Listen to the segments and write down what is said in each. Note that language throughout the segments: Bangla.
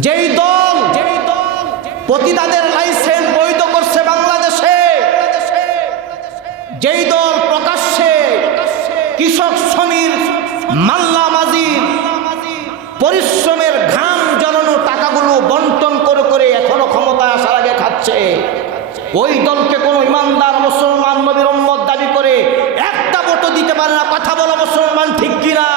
যেই দল পতিতাদের লাইসেন্স বৈধ করছে বাংলাদেশে, যেই দল প্রকাশ্যে কৃষক শ্রমিক মাল্লা মাঝির পরিশ্রমের ঘাম জড়ানো টাকাগুলো বন্টন করে করে এখনো ক্ষমতায় আসার আগে খাচ্ছে, ওই দলকে কোনো ইমানদার মুসলমান নবীর উম্মত দাবি করে একটা ভোটও দিতে পারে না। কথা বলো মুসলমান, ঠিক কিনা?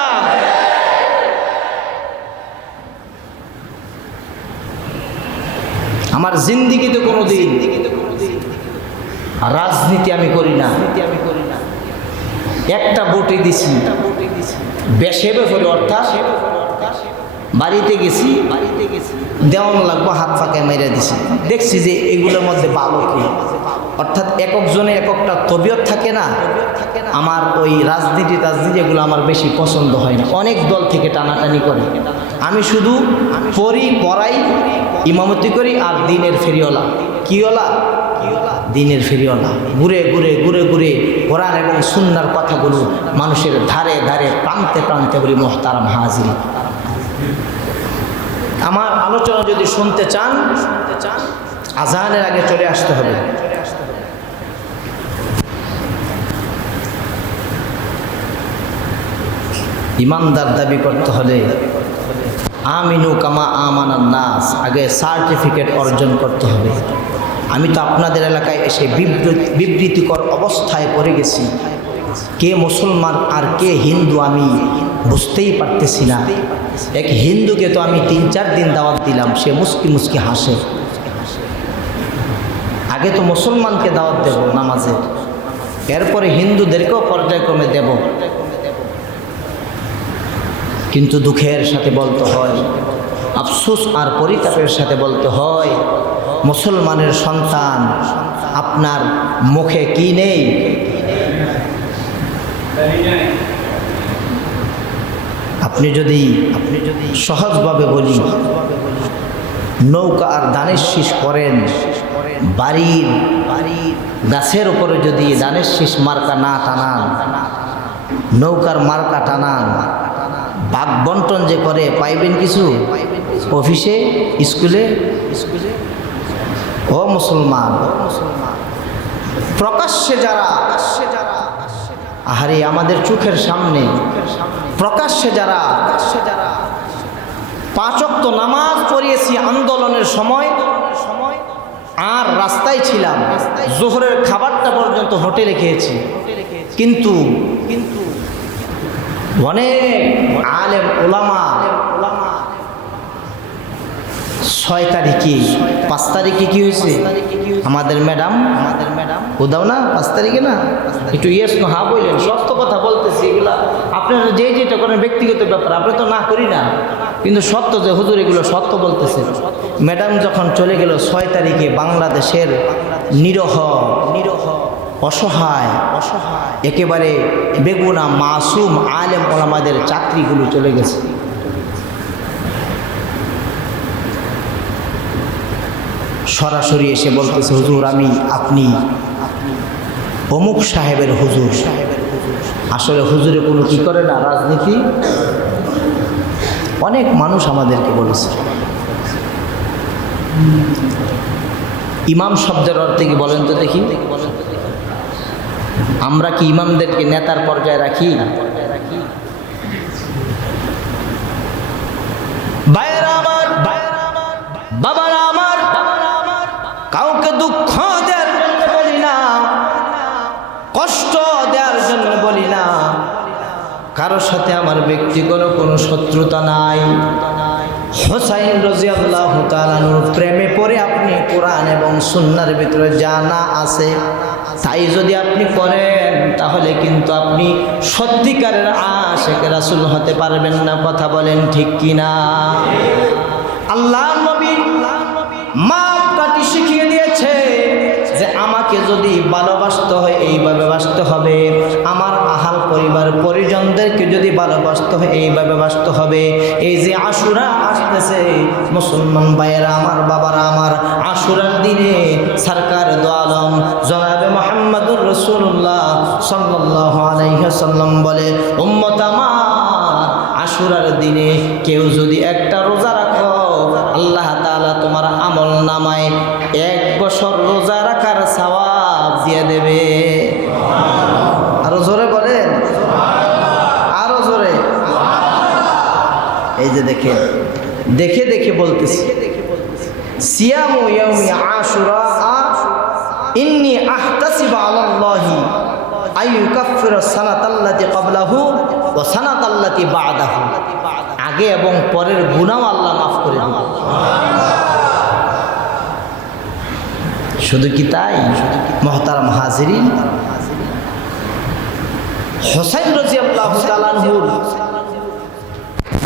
আমার জিন্দিগিতে কোনোদিন রাজনীতি আমি করি না, একটা ভোটই দিছি বেশে করে, অর্থাৎ বাড়িতে গেছি দেওয়ান লাগবো, হাত ফাঁকে মেরে দিছি, দেখছি যে এগুলোর মধ্যে ভালো কি, অর্থাৎ একজনে একটা তবিয়ত থাকে না। আমার ওই রাজনীতি এগুলো আমার বেশি পছন্দ হয় না, অনেক দল থেকে টানাটানি করে। আমি শুধু পড়াই, ইমামতি করি, আর দিনের ফেরিওয়ালা। কিওয়ালা? দিনের ফেরিওয়ালা। ঘুরে ঘুরে ঘুরে ঘুরে কোরআন এবং সুন্নাহর কথাগুলো মানুষের ধারে ধারে প্রান্তে প্রান্তে বলি মুহতারাম হাজির। আমার আলোচনা যদি শুনতে চান আজানের আগে চলে আসতে হবে। ইমানদার দাবি করতে হলে আমিনু কামা আমানান নাস, আগে সার্টিফিকেট অর্জন করতে হবে। আমি তো আপনাদের এলাকায় এসে বিবৃতিকর অবস্থায় পড়ে গেছি, কে মুসলমান আর কে হিন্দু আমি বুঝতেই পারতেছি না। এক হিন্দুকে তো আমি 3-4 দিন দাওয়াত দিলাম, সে মুস্কি মুস্কি হাসে। আগে তো মুসলমানকে দাওয়াত দেব নামাজে, এরপরে হিন্দুদেরকেও পর্যায়ক্রমে দেব। কিন্তু দুঃখের সাথে বলতে হয়, আফসোস আর পরিতাপের সাথে বলতে হয়, মুসলমানের সন্তান আপনার মুখে কি নেই? আপনি যদি সহজভাবে বলি, নৌকা আর ধানের শীষ করেন, বাড়ির গাছের উপরে যদি ধানের শীষ মার্কা না টানান, নৌকার মার্কা টানান, ভাগ বন্টন যে করে পাইবেন কিছু? অফিসে, স্কুলে? ও মুসলমান, প্রকাশ্যে যারা, আহারে আমাদের চোখের সামনে প্রকাশ্যে যারা 5 ওয়াক্ত নামাজ পড়িয়েছি আন্দোলনের সময়, আর রাস্তায় ছিলাম, জোহরের খাবারটা পর্যন্ত হোটেলে খেয়েছি, কিন্তু অনেক আলেম ওলামা 6 তারিখে 5 তারিখে কি হয়েছে? আমাদের ম্যাডাম উদাও না 5 তারিখে না, একটু ইয়েস না হা বললেন, সত্য কথা বলতেছি। এগুলা আপনারা যেটা করেন ব্যক্তিগত ব্যাপার, আপনি তো না করি না, কিন্তু সত্য যে হুজুর এগুলো সত্য বলতেছে। ম্যাডাম যখন চলে গেল 6 তারিখে, বাংলাদেশের নিরহ অসহায় একেবারে বেগুনা মাসুম আলেম ওলামাদের চাকরিগুলো চলে গেছে। সরাসরি এসে বলতেছে, হুজুর আপনি অমুক সাহেবের হুজুর। আসলে হুজুরে কোনো কি করে না, রাজনীতি। অনেক মানুষ আমাদেরকে বলেছে। ইমাম শব্দের অর্থে কি বলেন তো দেখি? আমরা কি ইমামদেরকে নেতার পর্যায়ে রাখি? ভাইয়েরা আমার, বাবারা আমার, কাউকে দুঃখ দেওয়ার জন্য বলি না, কষ্ট দেওয়ার জন্য বলি না, কারোর সাথে আমার ব্যক্তিগত কোনো শত্রুতা নাই। হোসাইন রাদিয়াল্লাহু তাআলা প্রেমে পড়ে আপনি কোরআন এবং সুন্নাহর ভিতরে জানা আছে, তাই যদি আপনি করেন তাহলে কিন্তু আপনি সত্যিকারের আশিকে রাসূল হতে পারবেন না। কথা বলেন ঠিক কিনা? আল্লাহর নবী মাপকাঠি শিখিয়ে দিয়েছে যে আমাকে যদি ভালোবাসতে হয় এইভাবে বাসতে হবে, আমার আহাল পরিবার পরিজনদেরকে যদি ভালোবাসতে হয় এইভাবে বাসতে হবে। এই যে আশুরা আসতেছে মুসলমান ভাইয়েরা আমার, বাবারা আমার, আশুরার দিনে সরকার দো আলম জনাবে মুহাম্মদুর রাসূলুল্লাহ সাল্লাল্লাহু আলাইহি ওয়াসাল্লাম বলে, উম্মত আমার, আশুরার দিনে কেউ যদি একটা রোজা রাখো আল্লাহ তাআলা তোমার আমল নামায় 1 বছর রোজা রাখার সওয়াব দিয়ে দেবে। আরো জোরে বলেন, আরো জোরে। এই যে দেখেন, দেখে দেখে বলতেছি, সিয়ামু ইয়াউমি আশুরা ইন্নী আহতাসিবু আলাল্লাহি আইয়ুকাফিরা সানাতাল্লাতী ক্বাবলাহু ওয়া সানাতাল্লাতী বা'দাহু। আগে এবং পরের গুনাহ আল্লাহ মাফ করে দিবেন। শুধু কি তাই, মুহতারাম হাজিরিন, হোসাইন রাদিয়াল্লাহু তাআলা আনহুর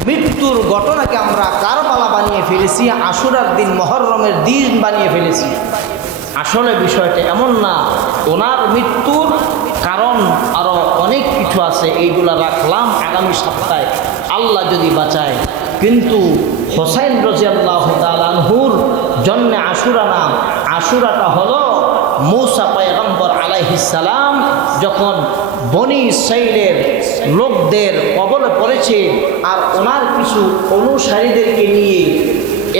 মৃত্যুর ঘটনাকে আমরা কারবালা বানিয়ে ফেলেছি, আশুরার দিন, মুহররমের দিন বানিয়ে ফেলেছি। আসলে বিষয়টা এমন না। ওনার মৃত্যুর কারণ আরও অনেক কিছু আছে, এইগুলা রাখলাম আগামী সপ্তাহে আল্লাহ যদি বাঁচায়। কিন্তু হোসাইন রাদিয়াল্লাহু তাআলা আনহুর জন্মে আশুরা নাম। আশুরাটা হলো মূসা পয়গম্বর আলাইহিস সালাম যখন বনি ইসরাইলের লোকদের কবলে পড়েছে, আর ওনার কিছু অনুসারীদেরকে নিয়ে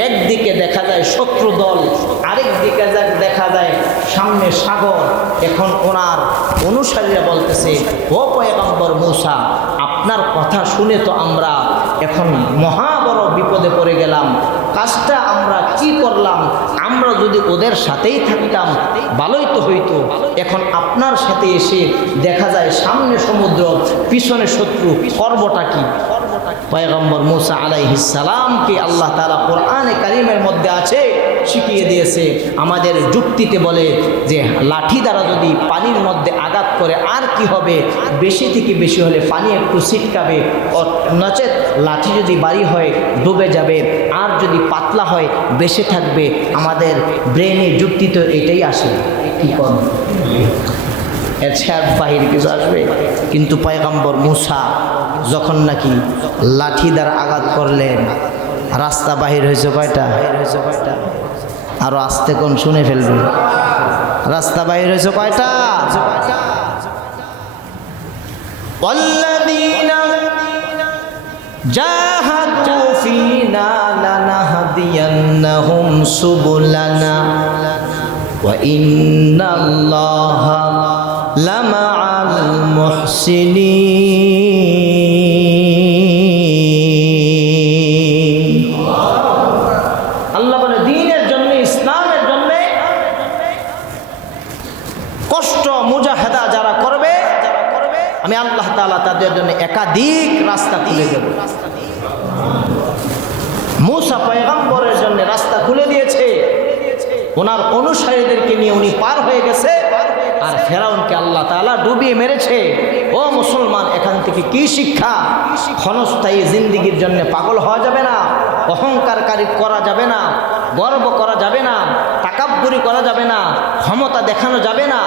একদিকে দেখা যায় শত্রু দল, আরেক দিকে দেখা যায় সামনে সাগর। এখন ওনার অনুসারীরা বলতেছে, ও পয়গম্বর মূসা, আপনার কথা শুনে তো আমরা এখন মহা বড় বিপদে পড়ে গেলাম। কাজটা আমরা কি করলাম? আমরা যদি ওদের সাথেই থাকতাম ভালোই তো হইতো। এখন আপনার সাথে এসে দেখা যায় সামনে সমুদ্র, পিছনে শত্রু, করবটা কি? পয়গম্বর মূসা আলাইহিস সালামকে আল্লাহ তাআলা কোরআনে কারীমের মধ্যে আছে, শিখিয়ে দিয়েছে। আমাদের যুক্তিতে বলে যে লাঠি দ্বারা যদি পানির মধ্যে আঘাত করে আর কি হবে, বেশি থেকে বেশি হলে পানি একটু ছিটকাবে, নচেত লাঠি যদি ভারী হয় ডুবে যাবে, আর যদি পাতলা হয় বেশি থাকবে। আমাদের ব্রেনে যুক্তি তো এটাই আসে, কি কর এর ছাড় বাহির কিছু আসবে? কিন্তু পয়গম্বর মূসা যখন নাকি লাঠি দ্বারা আঘাত করলেন, রাস্তা বাহির হয়েছে কয়টা? আরো আস্তে কোন শুনে ফেলবে। রাস্তা বাহির হয়েছে কয়টা? ওয়াল্লাযীনা জাহাদু ফীনা লানাহদিয়ান্নাহুম সুবুলানা ওয়া ইন্নাল্লাহা লামাআল মুহসিনিন। আল্লাহ বলে দ্বীনের জন্য, ইসলামের জন্য কষ্ট মুজাহাদা যারা করবে, আমি আল্লাহ তাআলা তাদের জন্য একাধিক রাস্তা খুলে দেব। মূসা পয়গম্বরের জন্য রাস্তা খুলে দিয়েছে, ওনার অনুসারীদেরকে নিয়ে উনি পার হয়ে গেছে, আর ফেরাউনকে আল্লাহ তাআলা ডুবিয়ে মেরেছে। ও মুসলমান, এখান থেকে কি শিক্ষা? ক্ষণস্থায়ী জিন্দিগির জন্য পাগল হওয়া যাবে না, অহংকারকারী করা যাবে না, গর্ব করা যাবে না, তাকাব্বুরি করা যাবে না, ক্ষমতা দেখানো যাবে না।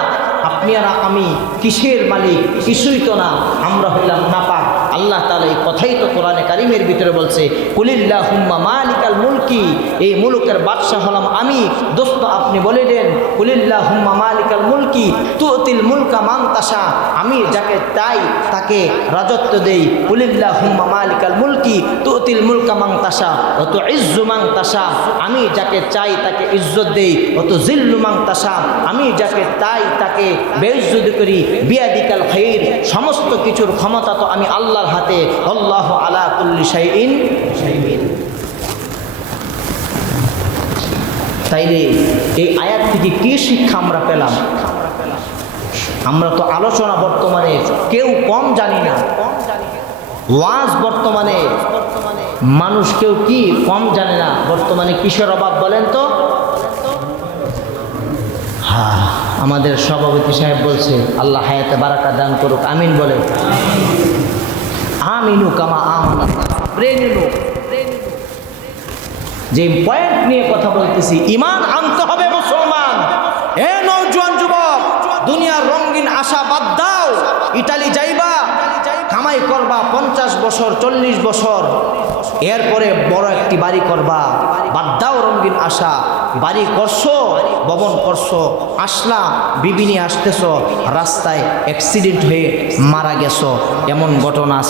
আপনি আর আমি কিসের মালিক? কিছুই তো না, আমরা হইলাম নাপাক। আল্লাহ তাআলা এই কথাই তো কোরআনে কারীমের ভিতরে বলছে, কুলিল্লাহুম্মা মালিকাল মুলকি, এই মুলুকের বাদশা হলাম আমি। দোস্ত আপনি বলে দেন, কুলিল্লাহুম্মা মালিকাল মুলকি তুতিল মুলকা মান তাশা, আমি যাকে চাই তাকে রাজত্ব দেই। কুলিল্লাহুম্মা মালিকাল মুলকি তুতিল মুলকা মান তাশা ওয়া তুইজ্জু মান তাশা, আমি যাকে চাই তাকে ইজ্জত দেই। ওয়া তুযিল্লু মান তাশা, আমি যাকে চাই তাকে বেইজ্জত করি। বিয়াদিকাল খাইর, সমস্ত কিছুর ক্ষমতা তো আমি আল্লাহর হাতে। আল্লাহু আলা কুল্লি শাইইন শাহীদ। তাইলে এই আয়াত থেকে কি শিক্ষা আমরা পেলাম? আমরা তো আলোচনা বর্তমানে কেউ কম জানি না, ওয়াজ বর্তমানে মানুষ কেউ কি কম জানে না। বর্তমানে কিসের অভাব বলেন তো? হ্যাঁ, আমাদের সভাপতি সাহেব বলছে, আল্লাহ হায়াতে বারাকা দান করুক, আমিন বলে। আমিনু কামা আমানা ব্রেনিনু। যে পয়েন্ট নিয়ে কথা বলতেছি, ঈমান আনতে হবে মুসলমান। এ নওজোয়ান যুবক, দুনিয়ার রঙিন আশা বাদ দাও। ইতালি যাইবা, কামাই করবা 50 বছর 40 বছর, এরপরে বড় একটি বাড়ি করবা। বাদ দাও রঙিন আশা। বাড়ি করছো, ভবন করছো, আসলা, বিবি নিয়ে আসতেছো, রাস্তায় অ্যাক্সিডেন্ট হয়ে মারা গেছো, এমন ঘটনা